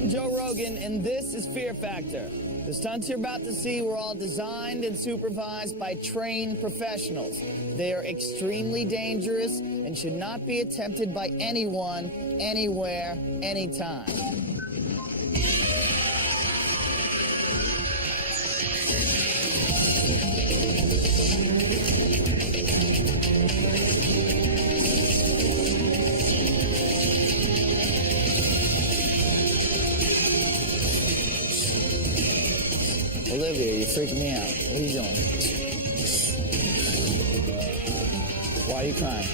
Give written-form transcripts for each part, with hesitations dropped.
I'm Joe Rogan, and this is Fear Factor. The stunts you're about to see were all designed and supervised by trained professionals. They are extremely dangerous and should not be attempted by anyone, anywhere, anytime. Olivia, you're freaking me out. What are you doing? Why are you crying?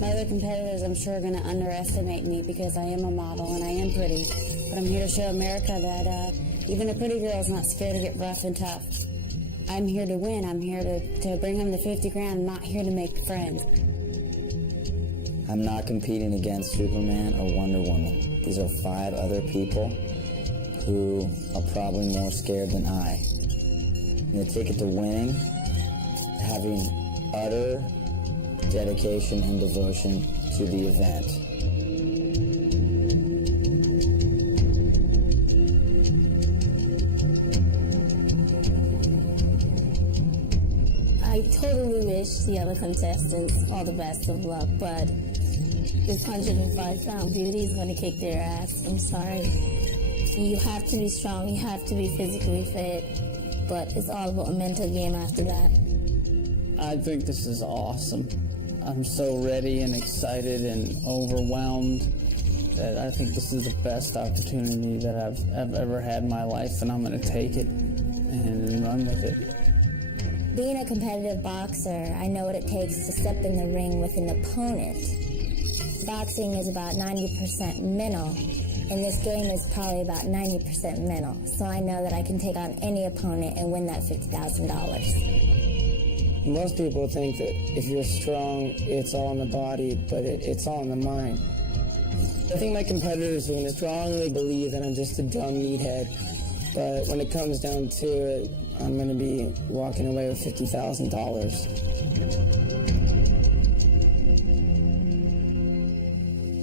My other competitors, I'm sure, are going to underestimate me because I am a model and I am pretty. But I'm here to show America that even a pretty girl's not scared to get rough and tough. I'm here to win. I'm here to bring home the 50 grand. I'm not here to make friends. I'm not competing against Superman or Wonder Woman. These are 5 other people who are probably more scared than I. And the ticket to winning, having utter dedication and devotion to the event. I totally wish the other contestants all the best of luck, but this 105-pound beauty is going to kick their ass. I'm sorry. You have to be strong, you have to be physically fit, but it's all about a mental game after that. I think this is awesome. I'm so ready and excited and overwhelmed that I think this is the best opportunity that I've ever had in my life, and I'm going to take it and run with it. Being a competitive boxer, I know what it takes to step in the ring with an opponent. Boxing is about 90% mental, and this game is probably about 90% mental. So I know that I can take on any opponent and win that $50,000. Most people think that if you're strong, it's all in the body, but it's all in the mind. I think my competitors are going to strongly believe that I'm just a dumb meathead, but when it comes down to it, I'm going to be walking away with $50,000.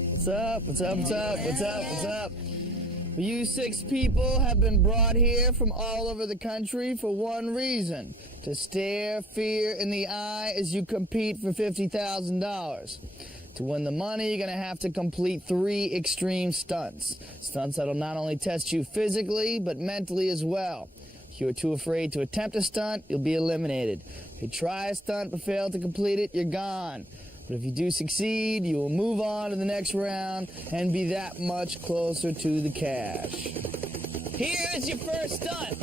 What's up? What's up? What's up? What's up? What's up? You 6 people have been brought here from all over the country for one reason: to stare fear in the eye as you compete for $50,000. To win the money, you're going to have to complete 3 extreme stunts. Stunts that'll not only test you physically, but mentally as well. If you're too afraid to attempt a stunt, you'll be eliminated. If you try a stunt but fail to complete it, you're gone. But if you do succeed, you will move on to the next round and be that much closer to the cash. Here is your first stunt.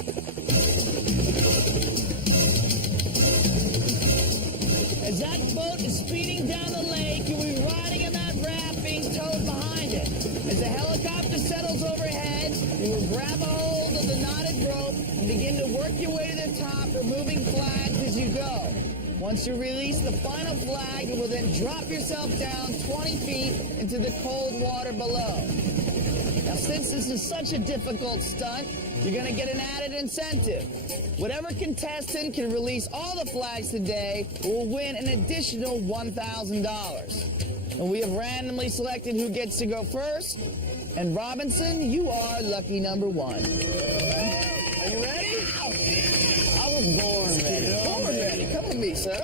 As that boat is speeding down the lake, you'll be riding in that raft being towed behind it. As the helicopter settles overhead, you will grab a hold of the knotted rope and begin to work your way to the top, removing flags as you go. Once you release the final flag, you will then drop yourself down 20 feet into the cold water below. Now, since this is such a difficult stunt, you're going to get an added incentive. Whatever contestant can release all the flags today will win an additional $1,000. And we have randomly selected who gets to go first. And Robinson, you are lucky number 1. Are you ready? I was born ready. Born ready. Come with me, sir.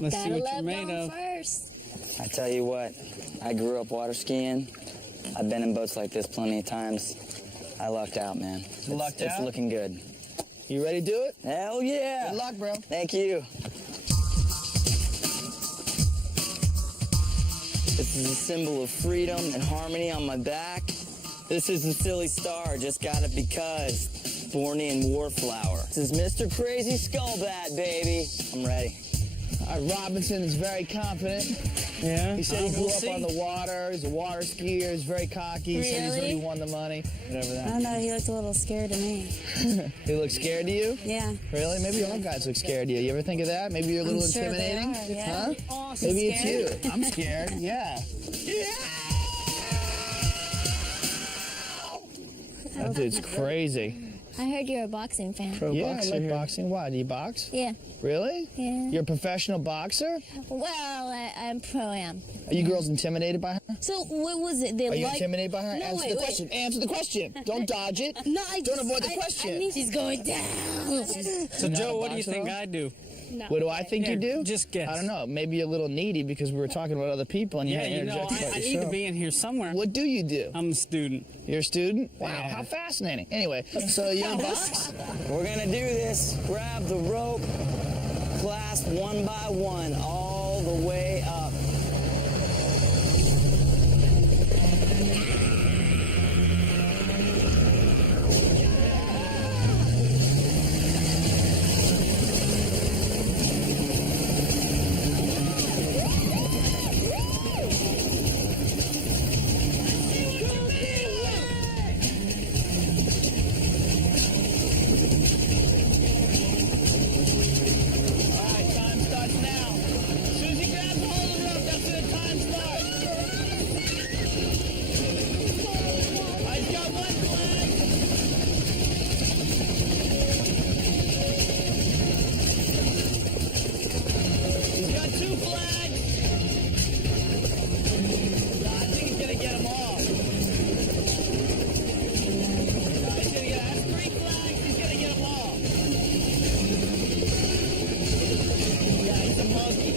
Let's see what you're made of. First. I tell you what, I grew up water skiing. I've been in boats like this plenty of times. I lucked out, man. It's looking good. You ready to do it? Hell yeah. Good luck, bro. Thank you. This is a symbol of freedom and harmony on my back. This is the silly star, just got it because. Born in Warflower. This is Mr. Crazy Skullbat, baby. I'm ready. Robinson is very confident. Yeah. He said he grew up on the water. He's a water skier. He's very cocky. He said he's already won the money. Whatever I that. don't know, he looked a little scared to me. He looks scared to you? Yeah. Really? Maybe all guys look scared to you. You ever think of that? Maybe you're a little I'm sure they intimidating? are, yeah. Huh? Awesome. Maybe Scared? it's you. I'm scared. Yeah. That dude's crazy. I heard you're a boxing fan. Pro Yeah, boxer I like here. boxing. Why? Do you box? Yeah. Really? Yeah. You're a professional boxer? Well, I'm pro-am. Are you girls intimidated by her? So what was it? They Are you like. intimidated by her? No, Answer wait, the wait. question. Answer the question. Don't dodge it. No, Don't avoid the question. She's going down. So, You're not Joe, a what do you boxer, think though? I do? What do I think Here, you do? just guess. I don't know. Maybe you're a little needy because we were talking about other people and you Yeah, had to you know, interject about I need to yourself. be in here somewhere. What do you do? I'm a student. You're a student? Wow, Yeah. how fascinating. Anyway, so you're a box? We're gonna do this. Grab the rope, clasp one by one, all the way up. All right, time starts now. Susie grabs hold of the rope. That's when the time starts. All right, he's got one flag. He's got two flags. No, I think he's going to get them all. No, he's going to get that's three flags. He's going to get them all. Yeah, he's a monkey.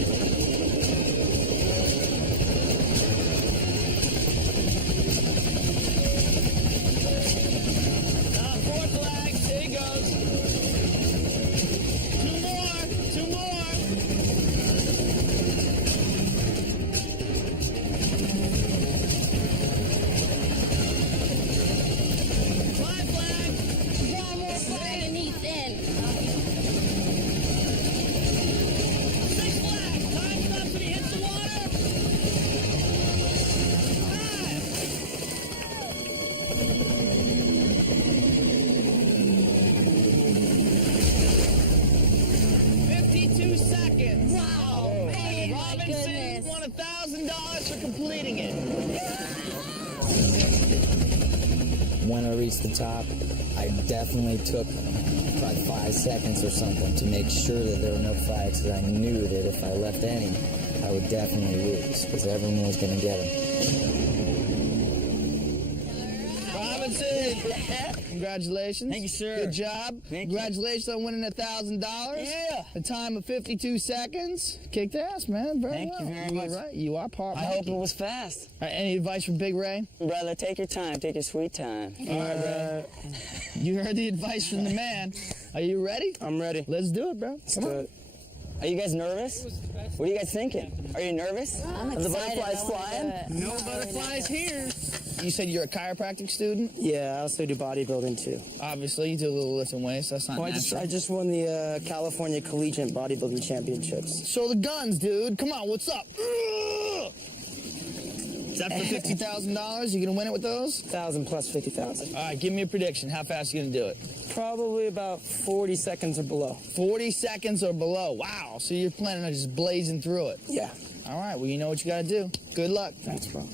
Four flags. Here he goes. Two more. Two more. Five flags. One more flag and he's in. Six flags. Time stops when he hits the water. Five. 52 seconds. Wow, man, my Robinson goodness. won $1,000 for completing it. When I reached the top, I definitely took probably 5 seconds or something to make sure that there were no flags, because I knew that if I left any, I would definitely lose, because everyone was going to get them. Robinson, congratulations. Thank you, sir. Good job. Thank you. Congratulations on winning $1,000. Yeah. A time of 52 seconds. Kicked ass, man. Very Thank well. you very You were much. right. You are part I hope monkey. it was fast. All right, any advice from Big Ray? Brother, take your time. Take your sweet time. All right, bro. You heard the advice from the man. Are you ready? I'm ready. Let's do it, bro. Come on. Good. Are you guys nervous? What are you guys thinking? Are you nervous? I'm Are the excited. butterflies I wanna flying? do it. No butterflies here. You said you're a chiropractic student. Yeah, I also do bodybuilding too. Obviously, you do a little lifting weights. That's not Oh, natural. I just won the California Collegiate Bodybuilding Championships. Show the guns, dude. Come on, what's up? Is that for $50,000? You gonna win it with those? 1,000 plus 50,000. All right, give me a prediction. How fast are you gonna do it? Probably about 40 seconds or below. 40 seconds or below. Wow. So you're planning on just blazing through it. Yeah. All right. Well, you know what you gotta do. Good luck. Thanks, bro.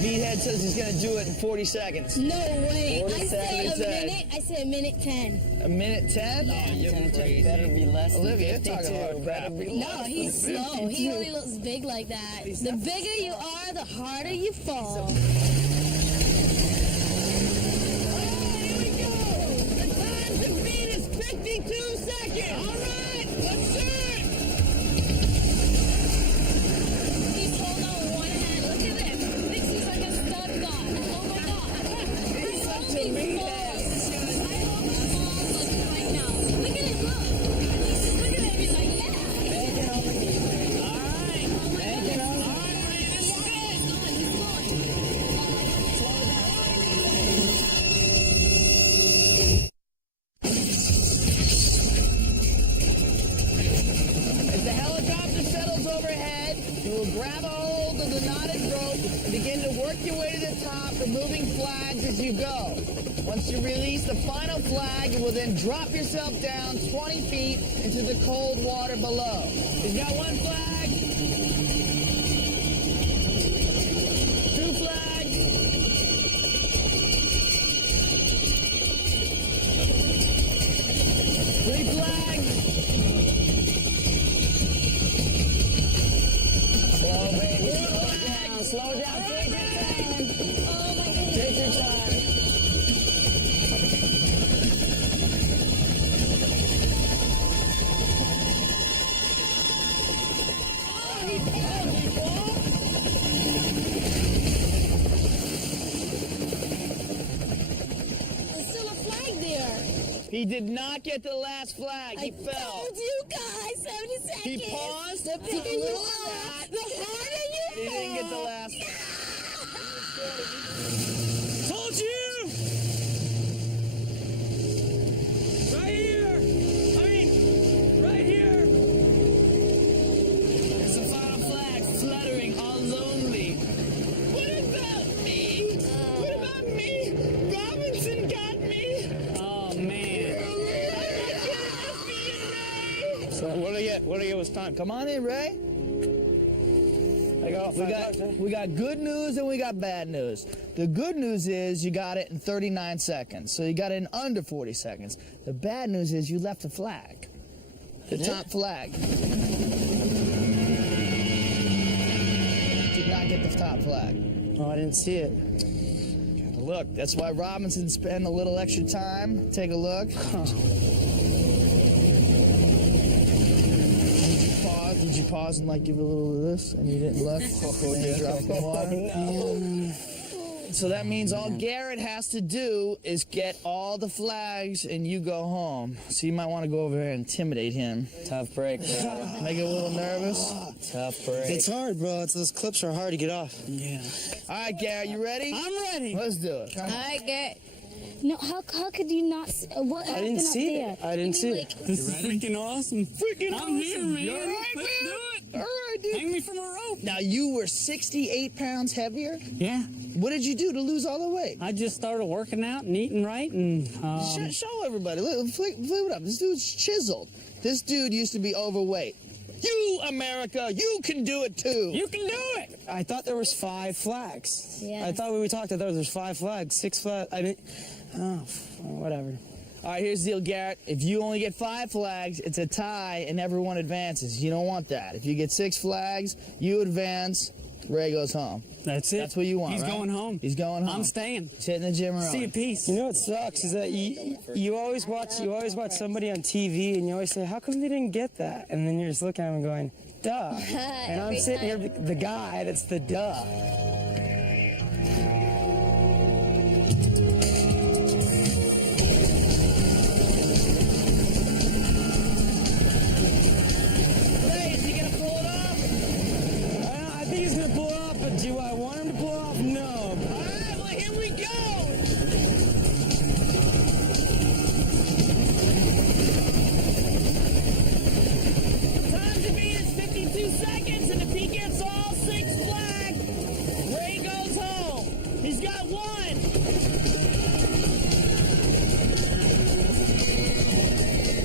Meathead says he's gonna do it in 40 seconds. No way. I say a 47. minute. I say a minute 10. A minute 10? Oh, you're crazy. Better be less than Olivia, you're 52. talking about crap. No, he's slow. He only looks big like that. The bigger you are, the harder you fall. Here we go. The time to beat is 52 seconds. All right. Let's do it. He's holding on with one hand. Look at him. Thinks he's like a stud god. Oh my god. He's such a meathead. I hope he falls like right now. Look at him. Look. Look at him. He's like, yeah. All right. You will grab a hold of the knotted rope and begin to work your way to the top, removing flags as you go. Once you release the final flag, you will then drop yourself down 20 feet into the cold water below. You've got one flag. Two flags. Three flags. Slow, baby. Slow down. Take your time. Oh my goodness. Take your time. There's still a flag there. He did not get the last flag. He fell. Told you guys 70 seconds. He paused. The took a bigger you little are, shot. the harder you He didn't get the fall. last. Told you! Right here! I mean, right here! There's the final flag fluttering all lonely. What about me? What about me? Robinson got me. Oh man. So what do I get? What do I get? What's time? Come on in, Ray. I got We got good news and we got bad news. The good news is you got it in 39 seconds. So you got it in under 40 seconds. The bad news is you left a flag. The top flag. Did not get the top flag. Oh, I didn't see it. Look, that's why Robinson spent a little extra time. Take a look. Did you pause and like give a little of this and you didn't look? And you dropped the water? So that means all Garrett has to do is get all the flags and you go home. So you might want to go over here and intimidate him. Tough break, bro. Make it a little nervous. Tough break. It's hard, bro. Those clips are hard to get off. Yeah. All right, Garrett, you ready? I'm ready. Let's do it. I get. No, how could you not? What happened I didn't up see there? it. I didn't see it. This is freaking awesome. Freaking I'm here, man. You all right, Let's man? do it. All right, dude. Hang me from a rope. Now, you were 68 pounds heavier? Yeah. What did you do to lose all the weight? I just started working out and eating right, and Show everybody. Look, flip it up. This dude's chiseled. This dude used to be overweight. You, America, you can do it too. you can do it. I thought there was 5 flags. Yeah. I thought when we talked, I thought there was 5 flags, 6 flags. I didn't. Oh, whatever. All right, here's the deal, Garrett. If you only get 5 flags, it's a tie and everyone advances. You don't want that. If you get 6 flags, you advance, Ray goes home. That's it. That's what you want, He's right? going home. He's going home. I'm staying. He's hitting the gym early. See you, peace. You know what sucks is that you always watch somebody on TV and you always say, how come they didn't get that? And then you're just looking at them going, duh. And I'm Every sitting here, time. the guy that's the duh. Ray, is he going to pull it off? I think he's gonna pull it off, but do I want him to pull it off? No. All right, well, here we go. Time to beat is 52 seconds, and if he gets all 6 flags, Ray goes home. He's got 1.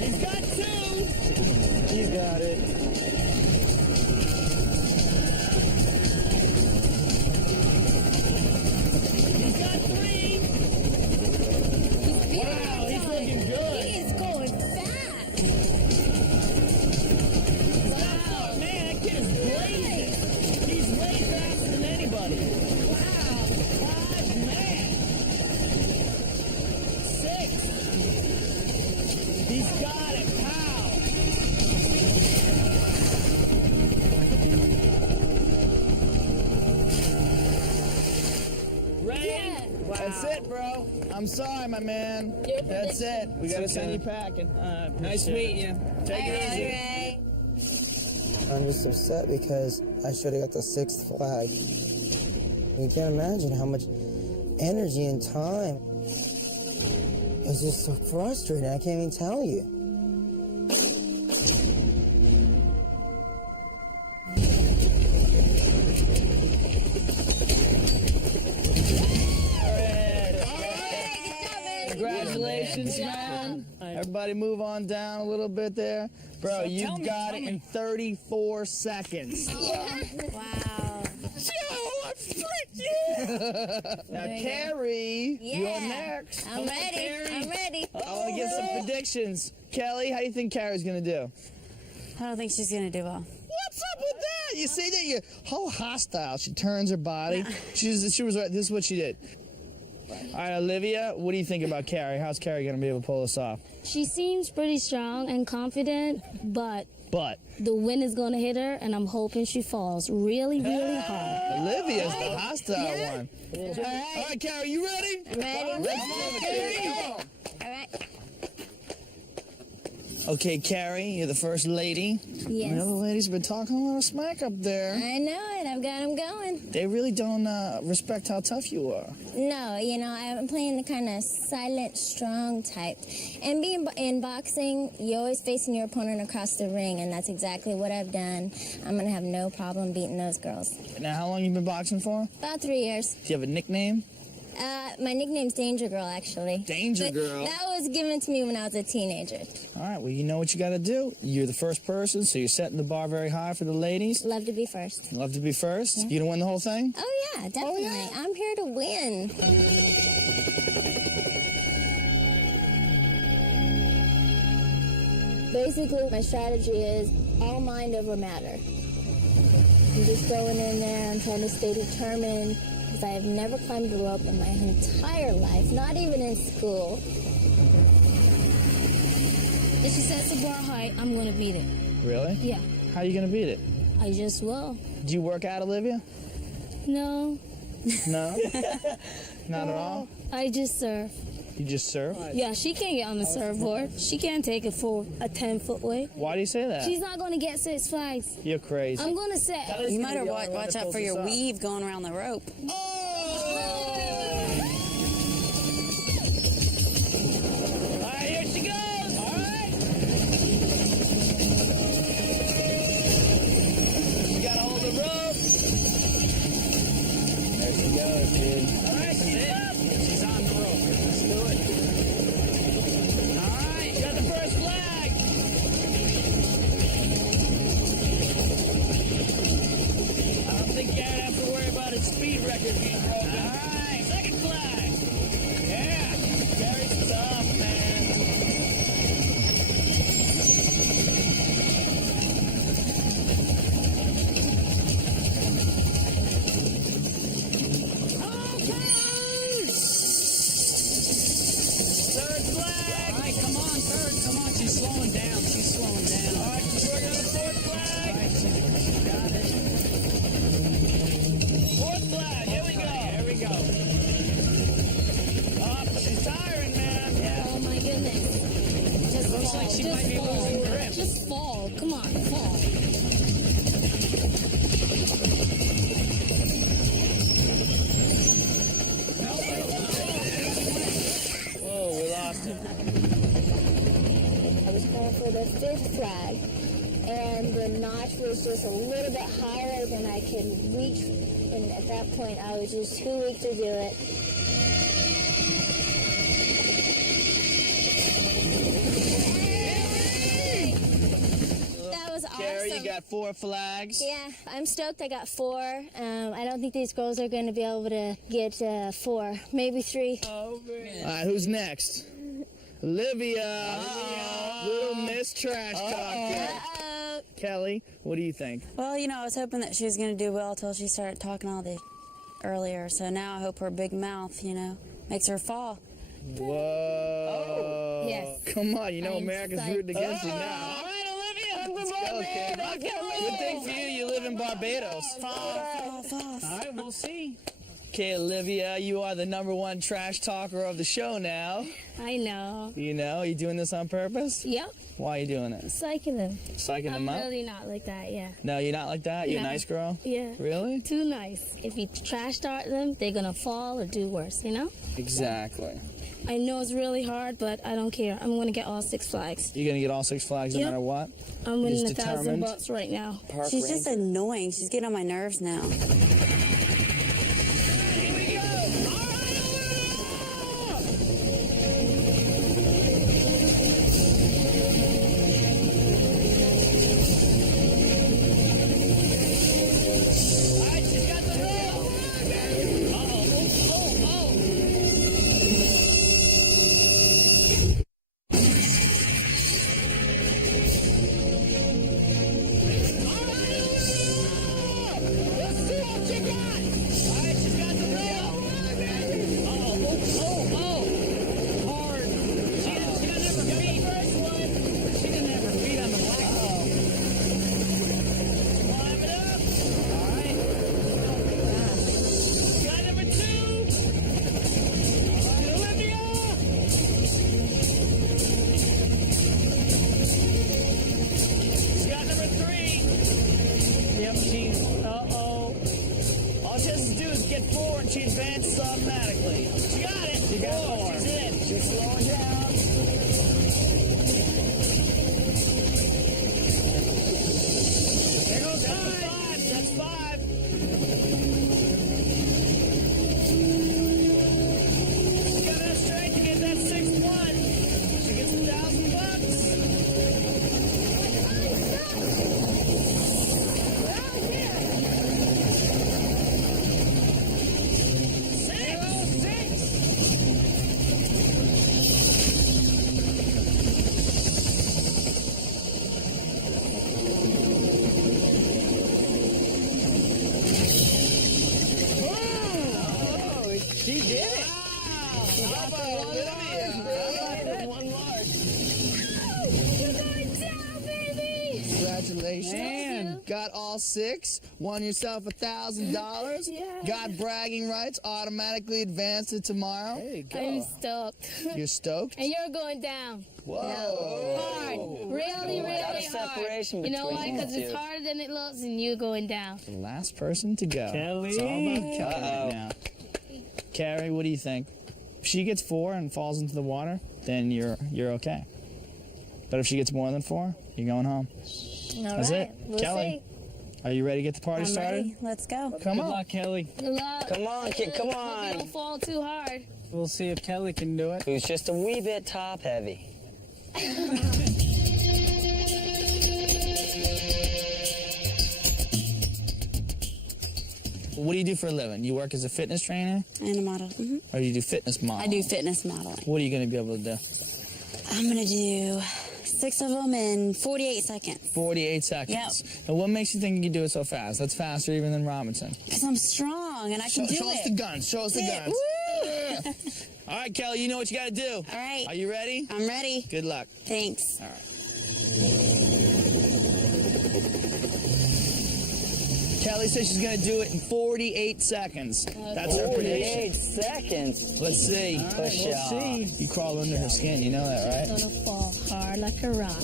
He's got 2. He's got it. He's got 3. Wow, he's looking good. He is going fast. Wow, man, that kid is blazing. He's way faster than anybody. Wow, 5, man. 6. He's got it, pow. Ray, that's it, bro. I'm sorry, my man. That's it. We gotta send you packing. Nice meeting you. Take it easy. I'm just upset because I should have got the 6th flag. You can't imagine how much energy and time. It's just so frustrating. I can't even tell you. Congratulations, man. Everybody move on down a little bit there. Bro, you got it in 34 seconds. Wow. Now, Carrie, you're next. I'm ready. I'm ready. I want to get some predictions. Kelly, how do you think Carrie's going to do? I don't think she's going to do well. What's up with that? You see that? You're whole hostile. She turns her body. She was right. This is what she did. All right, Olivia, what do you think about Carrie? How's Carrie going to be able to pull this off? She seems pretty strong and confident, but the wind is going to hit her, and I'm hoping she falls really, really hard. Olivia's the hostile one. All right, Carrie, you ready? I'm ready. Let's move it, Carrie. Come on. All right. Okay, Carrie, you're the first lady. Yes. The other ladies have been talking a lot of smack up there. I know it. I've got him going. They really don't respect how tough you are. No, you know, I'm playing the kind of silent, strong type. And being in boxing, you're always facing your opponent across the ring, and that's exactly what I've done. I'm going to have no problem beating those girls. Now, how long you been boxing for? About 3 years. Do you have a nickname? My nickname's Danger Girl, actually. Danger But Girl? That was given to me when I was a teenager. All right, well, you know what you got to do. You're the first person, so you're setting the bar very high for the ladies. Love to be first. Love to be first. Yeah. You gonna win the whole thing? Oh, yeah, definitely. yeah? I'm here to win. Basically, my strategy is all mind over matter. I'm just going in there, I'm trying to stay determined, because I have never climbed a rope in my entire life, not even in school. If she sets the bar high, I'm going to beat it. Really? Yeah, How you gonna beat it? I just will. Do you work out, Olivia? No, No? Not at all? I just serve. You just serve? Yeah, she can't get on the surfboard. She can't take it for a 10-foot wave. Why do you say that? She's not going to get 6 flags. You're crazy. I'm going to set. You better watch out for your weave going around the rope. All right, here she goes. All right. You gotta hold the rope. There she goes, dude. All right, sit up. She's on the rope. Let's do it. All right, you got the first flag. I don't think Garrett has to worry about his speed record being broken. All right, second flag. Yeah, Garrett's tough, man. Third flag. All right, come on, third. Come on, she's slowing down. She's slowing down. All right, she's working on the fourth flag. All right, she got it. Fourth flag. Here we go. Here we go. Oh, she's tiring, man. Yeah. Oh my goodness. Just Looks fall. like she just might be fall. losing grip. Just fall. Come on, fall. Whoa, we lost it. I was going for the fifth flag, and the notch was just a little bit higher than I could reach, and at that point I was just too weak to do it. That was awesome. Carrie, you got 4 flags. Yeah, I'm stoked I got 4. I don't think these girls are going to be able to get 4, maybe 3. All right, who's next? Olivia. Little Miss Trash Talker. Kelly, what do you think? Well, you know, I was hoping that she was going to do well until she started talking all this earlier. So now I hope her big mouth, you know, makes her fall. Whoa. Yes. Come on, you know I'm America's psyched. rooting against you now. All right, Olivia. Let's go, kid. Good thing for you, you live in Barbados. Fall. All right, we'll see. Okay, Olivia, you are the #1 trash talker of the show now. I know. You know, you doing this on purpose? Yep. Why are you doing it? Psyching them. Psyching I'm them up? really not like that, yeah. No, you're not like that? You're a No. nice girl? Yeah. Really? Too nice. If you trash start them, they're going to fall or do worse, you know? Exactly. I know it's really hard, but I don't care. I'm going to get all 6 flags. You're going to get all 6 flags no Yep. matter what? I'm winning Just determined. $1,000 right now. She's just annoying. She's getting on my nerves now. she advances automatically. She got it. She got 4. four. She's in. She's slowing down. There goes 5. That's 5. She got enough strength to get that 6-1. She gets $1,000. She did it. How about Olivia? One mark. You're going down, baby! Congratulations. Man. Got all 6. Won yourself $1,000. Yeah. Got bragging rights. Automatically advanced to tomorrow. There you go. I'm stoked. You're stoked? And you're going down. Whoa. Hard. Really, really hard. separation You know why? between Because you it's two. harder than it looks and you're going down. The last person to go. Kelly. It's all about Kelly right now. Carrie, what do you think? If she gets 4 and falls into the water, then you're okay. But if she gets more than 4, you're going home. All That's right. it. We'll Kelly, are you ready to get the party I'm started? ready. Let's go. Come Good on. luck, Kelly. Good luck. Come on, kid, come Hope you don't on. fall too hard. We'll see if Kelly can do it. It was just a wee bit top heavy. What do you do for a living? You work as a fitness trainer, And a model. or you do fitness model? I do fitness modeling. What are you going to be able to do? I'm going to do 6 of them in 48 seconds. 48 seconds. And what makes you think you can do it so fast? That's faster even than Robinson. Because I'm strong and I can do Show us it. the guns. Show us the That's it. guns. Woo! All right, Kelly, you know what you got to do. All right. Are you ready? I'm ready. Good luck. Thanks. All right. Kelly says she's going to do it in 48 seconds. That's her 48 prediction. seconds. Let's see. Push We'll off. see. You crawl under her skin. You know that, right? Gonna fall hard like a rock.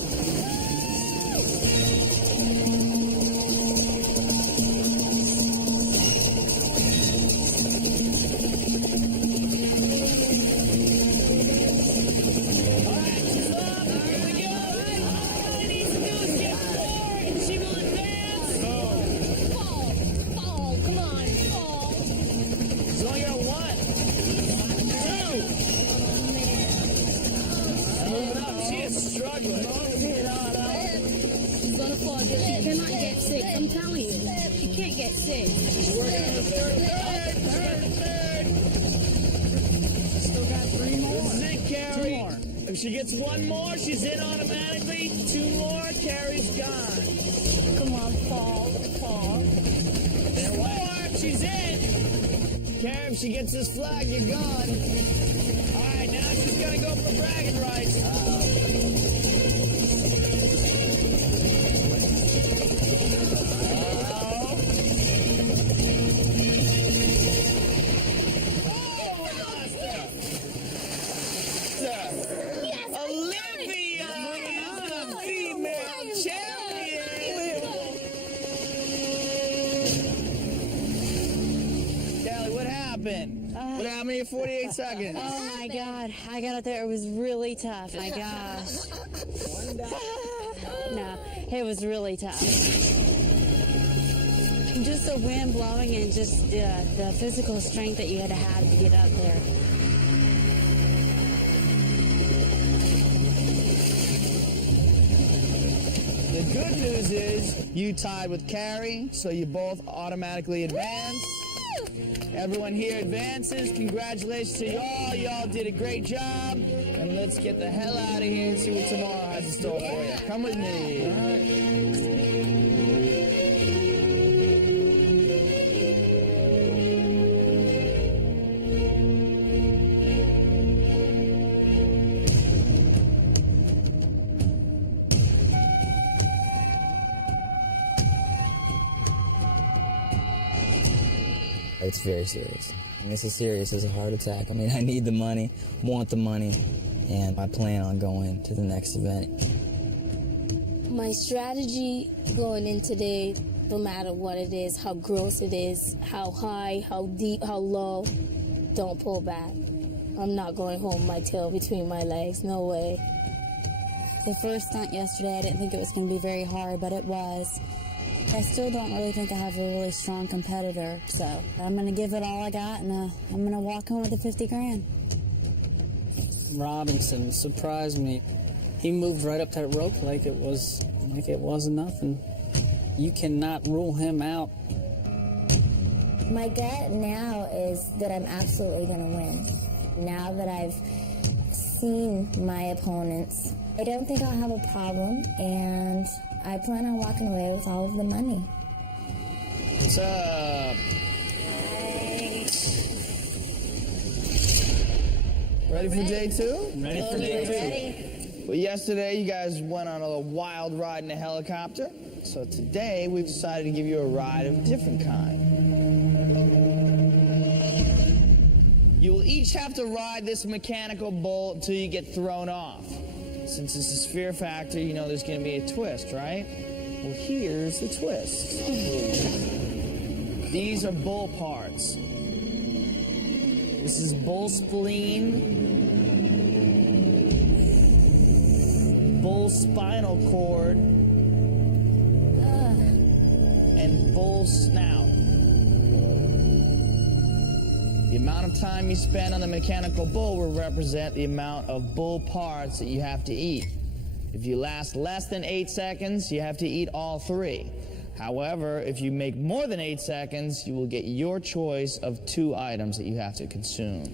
Fall, come on, fall. She's only got 1, 2. Moving up. She is struggling. She's gonna fall. She cannot get 6. I'm telling you. She can't get 6. She's working on the third. Still got 3 more. This is it, Carrie. 2 more. If she gets 1 more, she's in automatically. 2 more, Carrie's gone. Come on, fall. There 4, she's in. Carrie, if she gets this flag, you're gone. All right, now she's gonna go for bragging rights. Olivia is the female champion. Kelly, what happened? What happened in your 48 seconds? Oh my God. I got out there. It was really tough. My gosh. No, it was really tough. Just the wind blowing and just the physical strength that you had to have to get out there. The good news is you tied with Carrie, so you both automatically advance. Everyone here advances. Congratulations to y'all. Y'all did a great job. And let's get the hell out of here and see what tomorrow has in store for you. Come with me. It's very serious. And it's as serious as a heart attack. I mean, I need the money, want the money, and I plan on going to the next event. My strategy going in today No matter what it is, how gross it is, how high, how deep, how low, don't pull back. I'm not going home with my tail between my legs. No way. The first stunt yesterday, I didn't think it was going to be very hard, but it was. I still don't really think I have a really strong competitor, so I'm going to give it all I got, and I'm going to walk home with the 50 grand. Robinson surprised me. He moved right up that rope like it wasn't nothing. You cannot rule him out. My gut now is that I'm absolutely going to win. Now that I've seen my opponents, I don't think I'll have a problem, and I plan on walking away with all of the money. What's up? Ready for day two? Ready for day two. Well, yesterday you guys went on a wild ride in a helicopter. So today we've decided to give you a ride of a different kind. You will each have to ride this mechanical bull until you get thrown off. Since this is Fear Factor, you know there's going to be a twist, right? Well, here's the twist. These are bull parts. This is bull spleen, bull spinal cord, and bull snout. The amount of time you spend on the mechanical bull will represent the amount of bull parts that you have to eat. If you last less than 8 seconds, you have to eat all 3. However, if you make more than 8 seconds, you will get your choice of 2 items that you have to consume.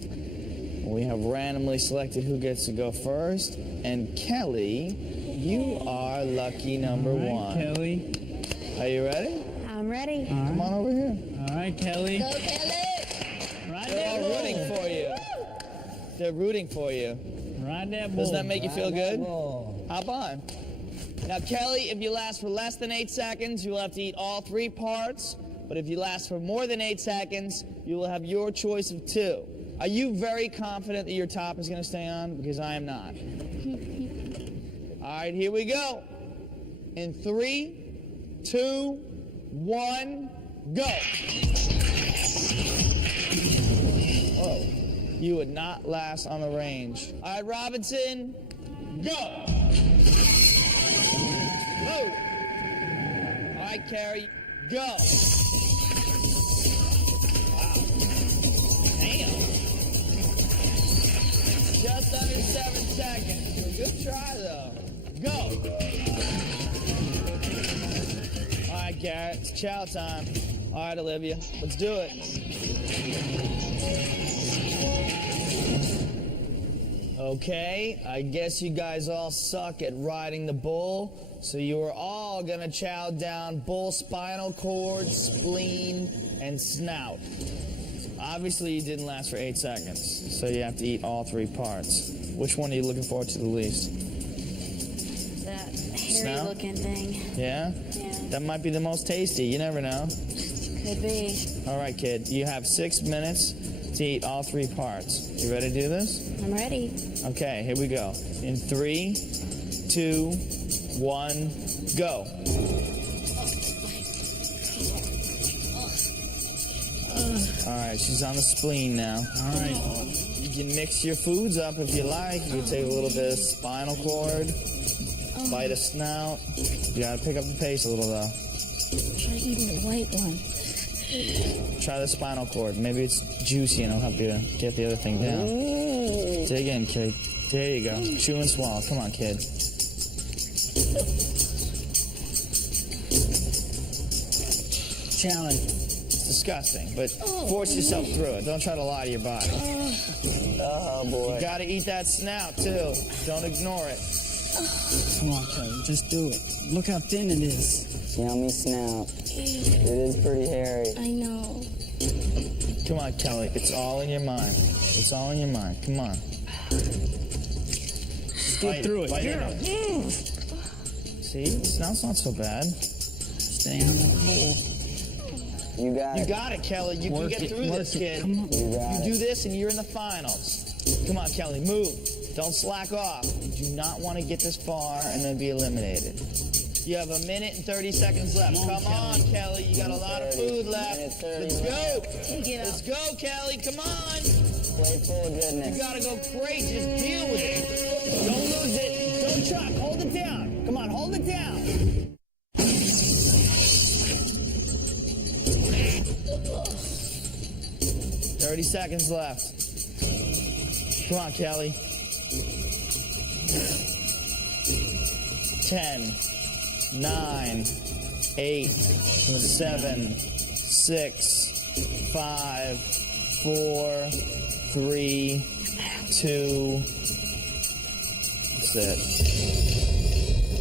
We have randomly selected who gets to go first, and Kelly, you are lucky number 1. Kelly. Are you ready? I'm ready. Come on over here. All right, Kelly. Go, Kelly! Ride They're that all bull. rooting for you. They're rooting for you. Ride that bull. Doesn't that make you feel good? Hop on. Now, Kelly, if you last for less than 8 seconds, you will have to eat all 3 parts. But if you last for more than 8 seconds, you will have your choice of 2. Are you very confident that your top is going to stay on? Because I am not. All right, here we go. In 3, 2, 1, go. Whoa. You would not last on the range. All right, Robinson, go. Load. All right, Carrie, go. Wow. Damn. Just under 7 seconds. Good try, though. Go. All right, Garrett, it's chow time. All right, Olivia, let's do it. Okay, I guess you guys all suck at riding the bull, so you are all gonna chow down bull spinal cord, spleen, and snout. Obviously, you didn't last for 8 seconds, so you have to eat all 3 parts. Which one are you looking forward to the least? That Snout? hairy-looking thing. Yeah? Yeah. That might be the most tasty, you never know. Could be. All right, kid, you have 6 minutes to eat all 3 parts. You ready to do this? I'm ready. Okay, here we go. In 3, 2, 1, go. All right, she's on the spleen now. All right. You can mix your foods up if you like. You can take a little bit of spinal cord, bite a snout. You gotta pick up the pace a little though. Try eating the white one. Try the spinal cord. Maybe it's juicy and it'll help you get the other thing down. Dig in, kid. There you go. Chew and swallow. Come on, kid. Challenge. It's disgusting, but force yourself through it. Don't try to lie to your body. Oh, boy. You gotta eat that snout, too. Don't ignore it. Come on, Kelly. Just do it. Look how thin it is. Yummy snout. It is pretty hairy. I know. Come on, Kelly. It's all in your mind. It's all in your mind. Come on. Just get through it. Bite it. See? Snout's not so bad. Stay on the bull. You got You it. got it, Kelly. You can Work get it, through work this, it. kid. Come on. You got You it. do this and you're in the finals. Come on, Kelly. Move. Don't slack off. You do not want to get this far and then be eliminated. You have a minute and 30 seconds left. Come on, Kelly. You got a lot of food left. Let's go. Let's go, Kelly. Come on. Plate full of goodness. You gotta go crazy. Just deal with it. Don't lose it. Don't chuck. Hold it down. Come on, hold it down. $30 seconds left. Come on, Kelly. 10, 9, 8, 7, 6, 5, 4, 3, 2. That's it.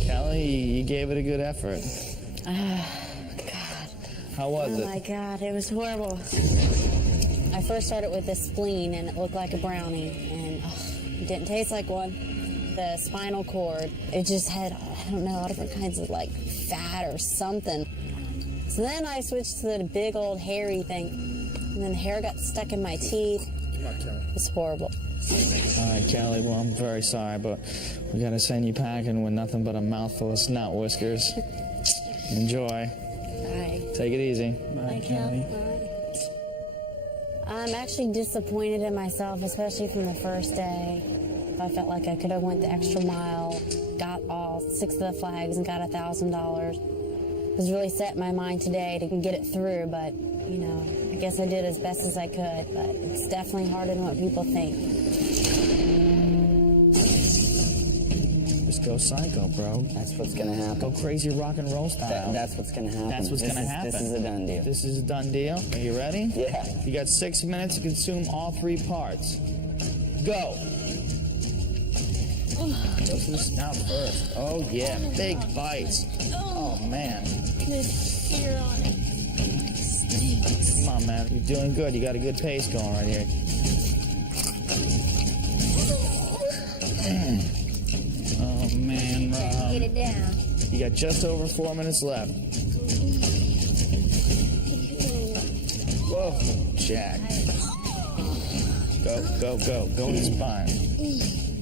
Kelly, you gave it a good effort. God. How was Oh it? my God, it was horrible. I first started with the spleen and it looked like a brownie and it didn't taste like one. The spinal cord, it just had, I don't know, all different kinds of like fat or something. So then I switched to the big old hairy thing and then the hair got stuck in my teeth. Come on, Kelly. It's horrible. All right, Kelly, well, I'm very sorry, but we gotta send you packing with nothing but a mouthful of snout whiskers. Enjoy. Bye. Take it easy. Bye, Kelly. I'm actually disappointed in myself, especially from the first day. I felt like I could have went the extra mile, got all 6 of the flags and got $1,000. I was really set in my mind today to get it through, but, you know, I guess I did as best as I could, but it's definitely harder than what people think. Just go psycho, bro. That's what's gonna happen. Go crazy rock and roll style. That's what's gonna happen. That's what's gonna happen. This is a done deal. This is a done deal. Are you ready? Yeah. You got 6 minutes to consume all 3 parts. Go. Go to the snout first. Oh, yeah. Big bites. Oh, man. There's hair on it. Stinks. Come on, man. You're doing good. You got a good pace going right here. Oh, man, Rob. Get it down. You got just over 4 minutes left. Whoa, Jack. Go, go, go. Go to the spine.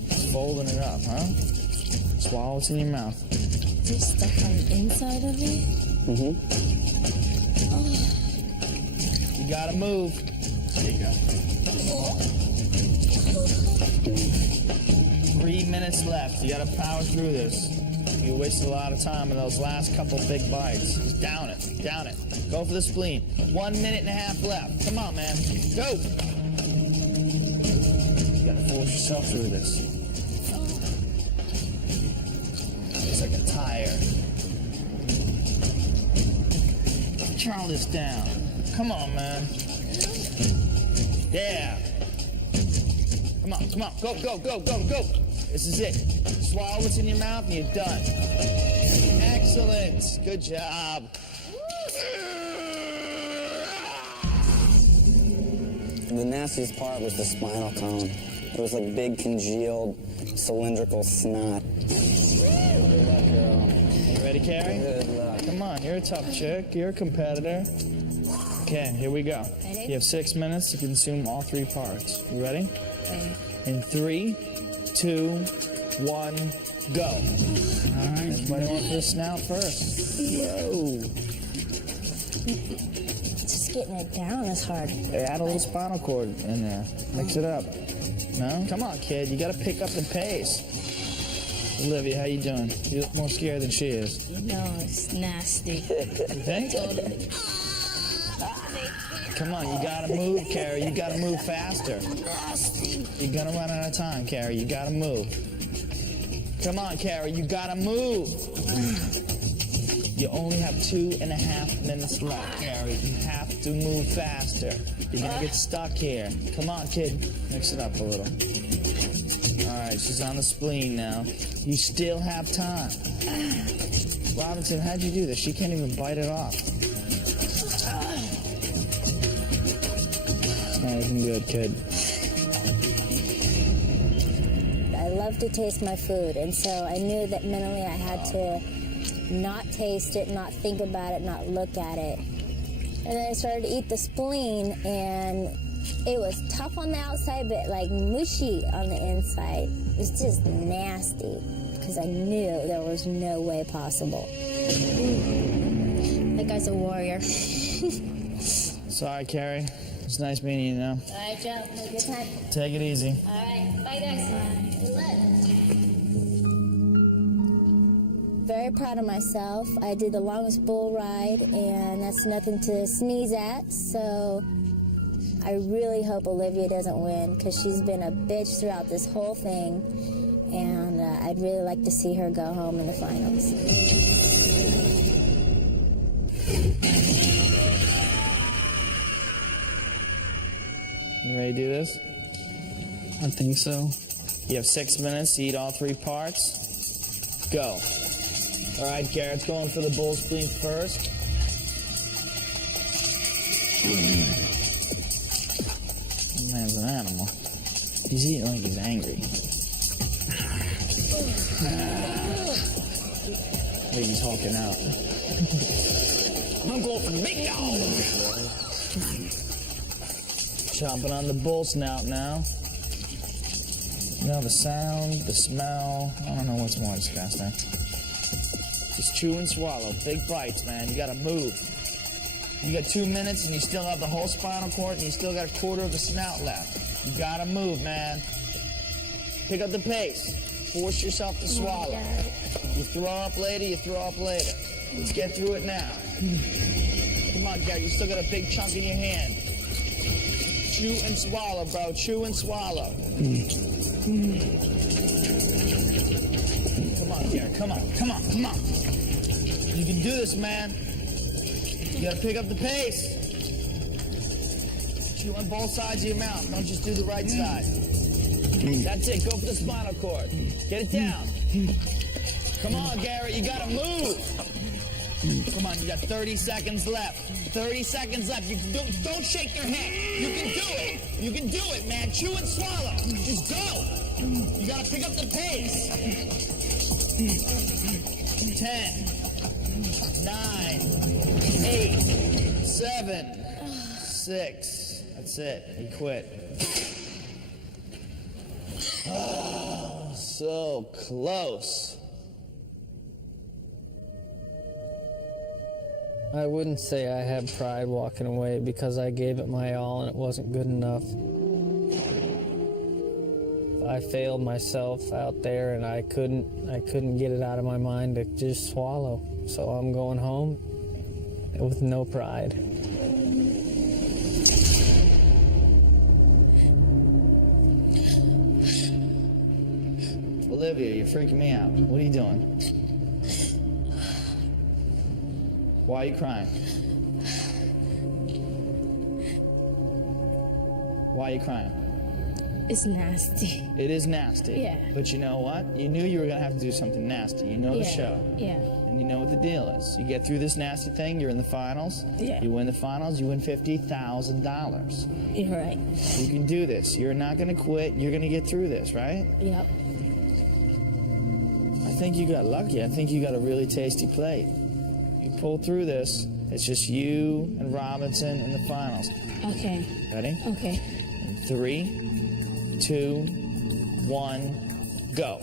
Just folding it up, huh? Swallow what's in your mouth. There's stuff on the inside of it. You gotta move. There you go. 3 minutes left. You gotta power through this. You wasted a lot of time in those last couple big bites. Just down it. Down it. Go for the spleen. 1 minute and a half left. Come on, man. Go. You gotta force yourself through this. It's like a tire. Charl this down. Come on, man. Yeah. Come on, come on. Go, go, go, go, go. This is it. Swallow what's in your mouth and you're done. Excellent. Good job. The nastiest part was the spinal cone. It was like big congealed cylindrical snot. Good luck, girl. You ready, Carrie? Good luck. Come on, you're a tough chick. You're a competitor. Okay, here we go. Ready? You have 6 minutes to consume all 3 parts. You ready? In 3, 2, 1, go. All right, everybody want for the snout first. Whoa. Just getting it down is hard. Add a little spinal cord in there. Mix it up. No? Come on, kid. You got to pick up the pace. Olivia, how you doing? You look more scared than she is. No, it's nasty. You think? Totally. Come on, you gotta move, Carrie. You gotta move faster. You're gonna run out of time, Carrie. You gotta move. Come on, Carrie. You gotta move. You only have 2.5 minutes left, Carrie. You have to move faster. You're gonna get stuck here. Come on, kid. Mix it up a little. All right, she's on the spleen now. You still have time. Robinson, how'd you do this? She can't even bite it off. Not looking good, kid. I love to taste my food, and so I knew that mentally I had to not taste it, not think about it, not look at it. And then I started to eat the spleen, and it was tough on the outside, but like mushy on the inside. It's just nasty, because I knew there was no way possible. That guy's a warrior. Sorry, Carrie. It's nice meeting you now. All right, Joe. Have a good time. Take it easy. All right. Bye, guys. Good luck. Very proud of myself. I did the longest bull ride, and that's nothing to sneeze at. So I really hope Olivia doesn't win because she's been a bitch throughout this whole thing. And I'd really like to see her go home in the finals. You ready to do this? I think so. You have 6 minutes to eat all 3 parts. Go. All right, Garrett's going for the bull spleen first. This man's an animal. He's eating like he's angry. Maybe he's hulking out. I'm going for the big dog. Chomping on the bull snout now. You know, the sound, the smell, I don't know what's more disgusting. Just chew and swallow. Big bites, man. You gotta move. You got 2 minutes and you still have the whole spinal cord and you still got a quarter of the snout left. You gotta move, man. Pick up the pace. Force yourself to swallow. You throw up later, you throw up later. Let's get through it now. Come on, Gary, you still got a big chunk in your hand. Chew and swallow, bro. Chew and swallow. Come on, Gary. Come on. Come on. Come on. You can do this, man. You gotta pick up the pace. Chew on both sides of your mouth. Don't just do the right side. That's it. Go for the spinal cord. Get it down. Come on, Garrett. You gotta move. Come on. You got 30 seconds left. 30 seconds left. You don't shake your head. You can do it. You can do it, man. Chew and swallow. Just go. You gotta pick up the pace. 10, 9, 8, 7, 6. That's it. He quit. Oh, so close. I wouldn't say I had pride walking away because I gave it my all and it wasn't good enough. I failed myself out there and I couldn't get it out of my mind to just swallow. So I'm going home with no pride. Olivia, you're freaking me out. What are you doing? Why are you crying? Why are you crying? It's nasty. It is nasty. Yeah. But you know what? You knew you were going to have to do something nasty. You know the show. Yeah. And you know what the deal is. You get through this nasty thing, you're in the finals. Yeah. You win the finals, you win $50,000. You're right. You can do this. You're not going to quit. You're going to get through this, right? Yep. I think you got lucky. I think you got a really tasty plate. You pulled through this. It's just you and Robinson in the finals. Okay. Ready? Okay. 3, 2, 1, go.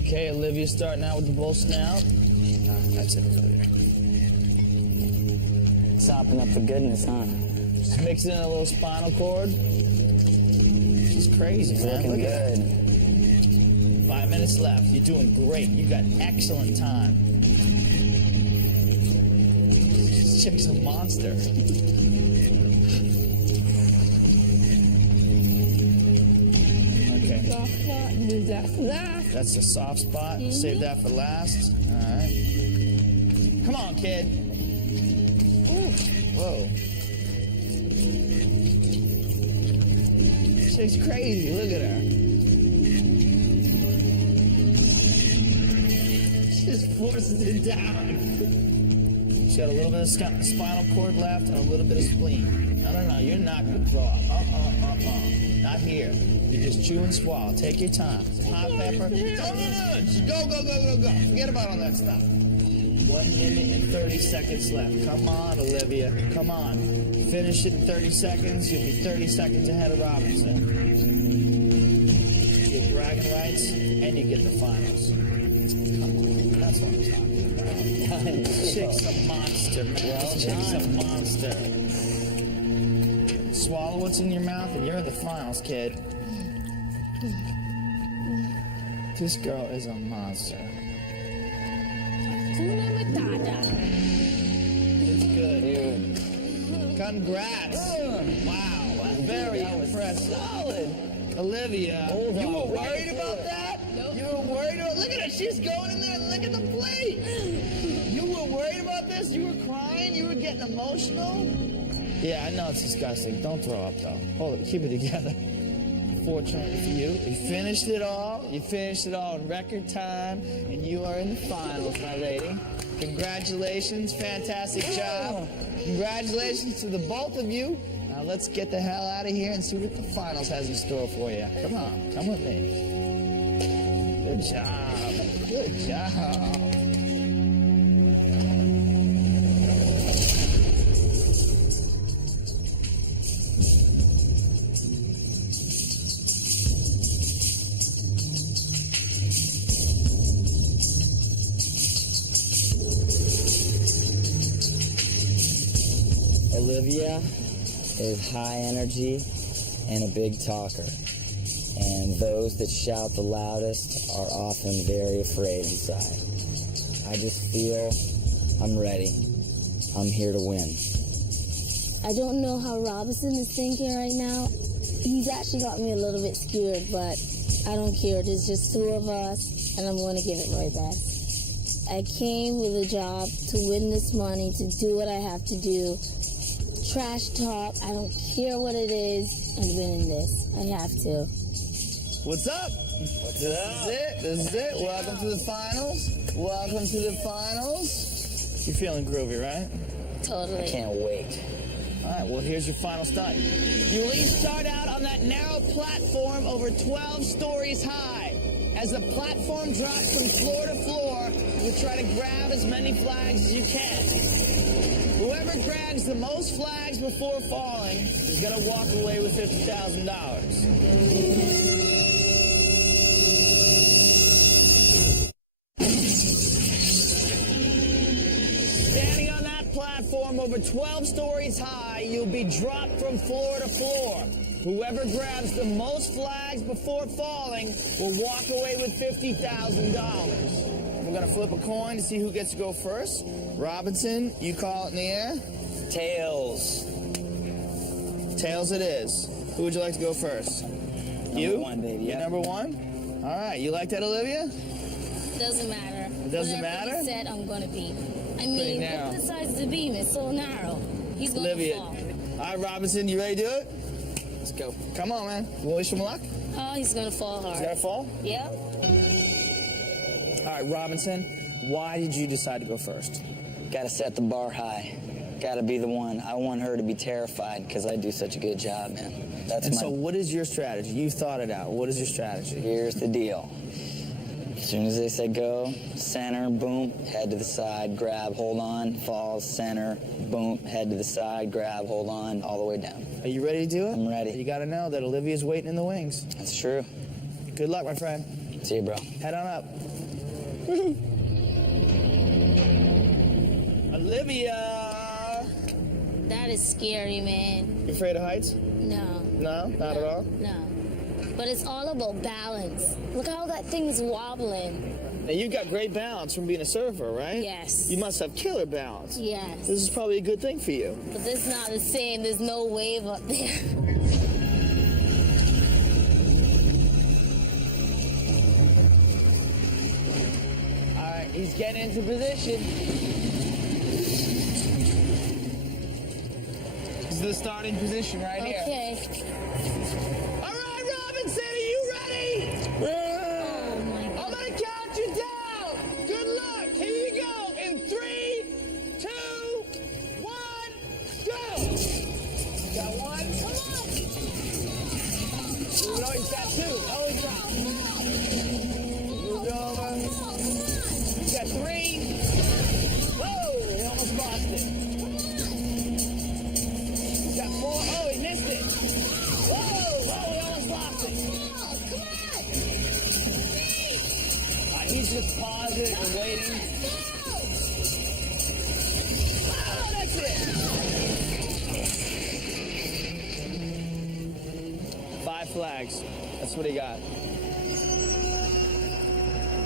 Okay, Olivia's starting out with the bull snout. That's it, Olivia. Sopping up the goodness, huh? Just mixing in a little spinal cord. She's crazy, man. Looking Look at her. good. 5 minutes left. You're doing great. You got excellent time. This chick's a monster. Okay. That's the soft spot. Save that for last. All right. Come on, kid. Ooh. Whoa. She's crazy. Look at her. Just forces it down. She's got a little bit of spinal cord left and a little bit of spleen. No, you're not going to throw up. Not here. You just chew and swallow. Take your time. Hot pepper. No. Just go. Forget about all that stuff. 1 minute and 30 seconds left. Come on, Olivia. Come on. Finish it in 30 seconds. You'll be 30 seconds ahead of Robinson. You get bragging rights, and you get the finals. Come on. That's what I'm talking about. Chick's a monster, man. Well, Chick's a monster. Swallow what's in your mouth and you're in the finals, kid. This girl is a monster. It's good. Dude. Congrats. Wow. Very impressive. Solid. Olivia, you were worried about that? Nope. You were worried about, look at her, she's going in there and look at the plate. You were worried about this? You were crying? You were getting emotional? Yeah, I know it's disgusting. Don't throw up though. Hold it, keep it together. Fortunately for you, you finished it all. You finished it all in record time, and you are in the finals, my lady. Congratulations, fantastic job. Congratulations to the both of you. Now let's get the hell out of here and see what the finals has in store for you. Come on, come with me. Good job. Good job. Olivia is high energy and a big talker. And those that shout the loudest are often very afraid inside. I just feel I'm ready. I'm here to win. I don't know how Robinson is thinking right now. He's actually got me a little bit scared, but I don't care. There's just two of us, and I'm going to give it my best. I came with a job to win this money, to do what I have to do. Trash talk, I don't care what it is, I'm winning this. I have to. What's up? What's up? This is it. Welcome to the finals. Welcome to the finals. You're feeling groovy, right? Totally. I can't wait. All right, well, here's your final stunt. You will each start out on that narrow platform over 12 stories high. As the platform drops from floor to floor, you try to grab as many flags as you can. Whoever grabs the most flags before falling is going to walk away with $50,000. Standing on that platform over 12 stories high, you'll be dropped from floor to floor. Whoever grabs the most flags before falling will walk away with $50,000. We're going to flip a coin to see who gets to go first. Robinson, you call it in the air. Tails. Tails it is. Who would you like to go first? You? Number one, baby. You're number one? All right. You like that, Olivia? Doesn't matter. It doesn't Whatever matter? he said, I'm going to beat. I Pretty mean, narrow. look at the size of the beam. It's so narrow. He's going to Olivia. fall. All right, Robinson, you ready to do it? Let's go. Come on, man. You want to wish him luck? Oh, he's going to fall hard. You got to fall? Yep. All right, Robinson, why did you decide to go first? Gotta set the bar high. Gotta be the one. I want her to be terrified because I do such a good job, man. And so what is your strategy? You thought it out. What is your strategy? Here's the deal. As soon as they say go, center, boom, head to the side, grab, hold on, falls, center, boom, head to the side, grab, hold on, all the way down. Are you ready to do it? I'm ready. You got to know that Olivia's waiting in the wings. That's true. Good luck, my friend. See you, bro. Head on up. Olivia! That is scary, man. You afraid of heights? No. No, not at all? No. But it's all about balance. Look how that thing's wobbling. Now, you've got great balance from being a surfer, right? Yes. You must have killer balance. Yes. This is probably a good thing for you. But this is not the same. There's no wave up there. All right, he's getting into position. This is the starting position right here. Okay. All right, Robinson, are you ready? Oh my God. I'm gonna count you down. Good luck. Here you go. In 3, 2, 1, go. Got one. Come on. No, he's got two. Oh, he's got. Moved over. He's got 3. Whoa, he almost lost it. He's got 4. Oh, he missed it. Whoa, he almost lost it. He's just pausing. it and waiting. Oh, that's it. 5 flags. That's what he got.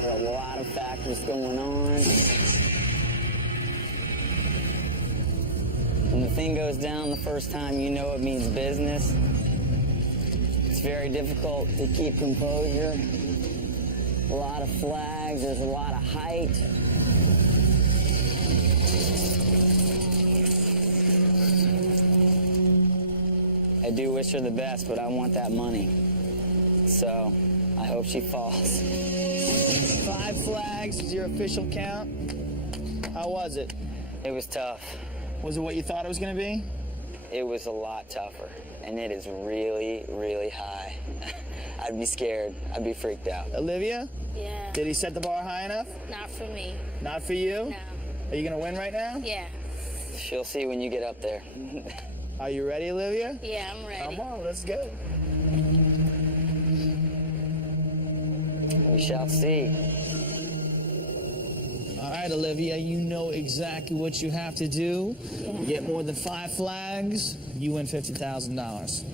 There are a lot of factors going on. When the thing goes down the first time, you know it means business. It's very difficult to keep composure. A lot of flags, there's a lot of height. I do wish her the best, but I want that money. So, I hope she falls. 5 flags is your official count. How was it? It was tough. Was it what you thought it was going to be? It was a lot tougher, and it is really, really high. I'd be scared. I'd be freaked out. Olivia, Yeah. did he set the bar high enough? Not for me. Not for you? No. Are you going to win right now? Yeah. She'll see when you get up there. Are you ready, Olivia? Yeah, I'm ready. Come on, let's go. We shall see. All right, Olivia, you know exactly what you have to do. Yeah. Get more than 5 flags, you win $50,000.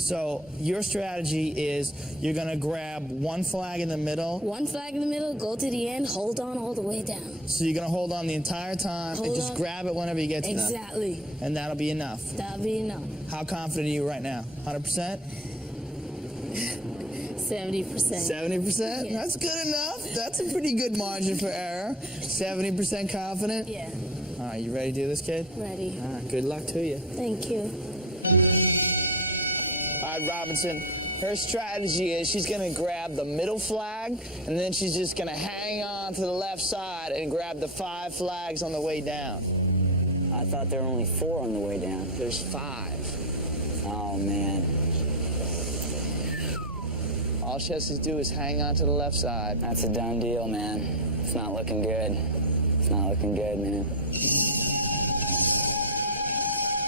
So your strategy is you're going to grab 1 flag in the middle. 1 flag in the middle, go to the end, hold on all the way down. So you're going to hold on the entire time and Hold just on. grab it whenever you get to them. Exactly. And that'll be enough. That'll be enough. How confident are you right now? 100%? 70%. 70%? Yeah. That's good enough. That's a pretty good margin for error. 70% confident? Yeah. All right, you ready to do this, kid? Ready. All right, good luck to you. Thank you. All right, Robinson, her strategy is she's going to grab the middle flag, and then she's just going to hang on to the left side and grab the 5 flags on the way down. I thought there were only 4 on the way down. There's 5. Oh, man. All she has to do is hang on to the left side. That's a done deal, man. It's not looking good. It's not looking good, man.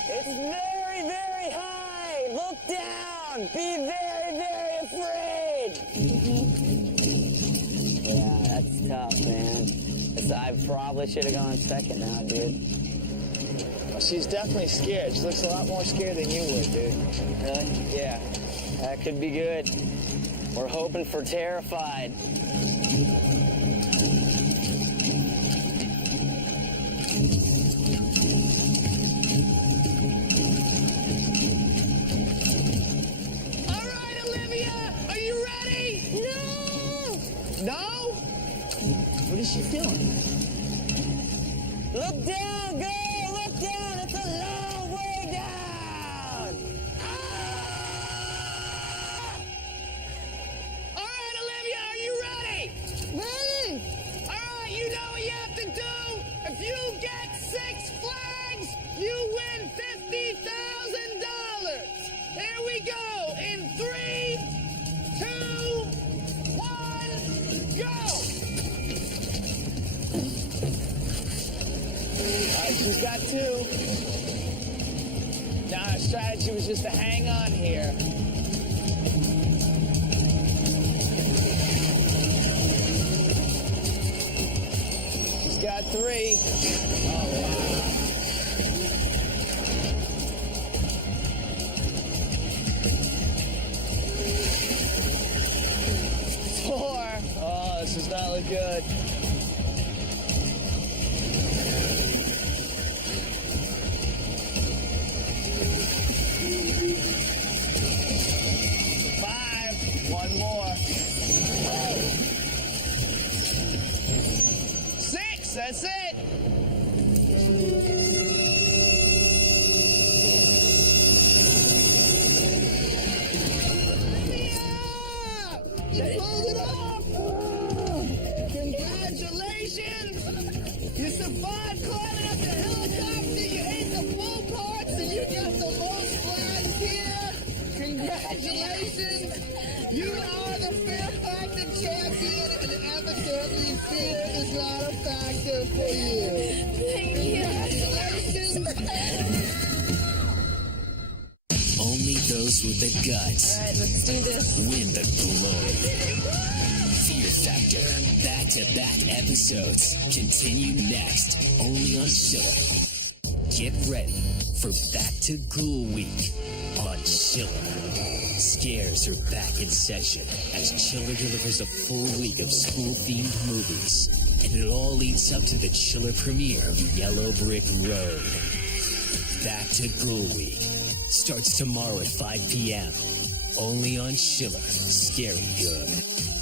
It's very, very high. Look down. Be very, very afraid. Yeah, that's tough, man. I probably should have gone second now, dude. She's definitely scared. She looks a lot more scared than you would, dude. Really? Yeah. That could be good. We're hoping for terrified. All right, Olivia, are you ready? No. No? What is she doing? Look down, girl! Look down! It's a long way down! All right, Olivia, are you ready? Ready. All right, you know what you have to do. If you get 6 flags, you win $50,000. Here we go. In 3, 2, 1, go. All right, she's got 2. Now our strategy was just to hang on here. She's got 3. Oh, wow. 4. Oh, this does not look good. 5. 1 more. 6. That's it. You pulled it off! Congratulations! You survived climbing up the helicopter, you ate the full parts, and you got the most flags here! Congratulations! You are the Fear Factor champion, and evidently fear is not a factor for you. Thank you. Congratulations! Only those with the guts All right, let's do this. win the globe. Fear Factor. Back-to-back episodes continue next, only on Schiller. Get ready for Back to Ghoul Week on Schiller. Scares are back in session as Chiller delivers a full week of school-themed movies. And it all leads up to the Chiller premiere of Yellow Brick Road. Back to Ghoul Week starts tomorrow at 5 p.m. Only on Schiller. Scary good.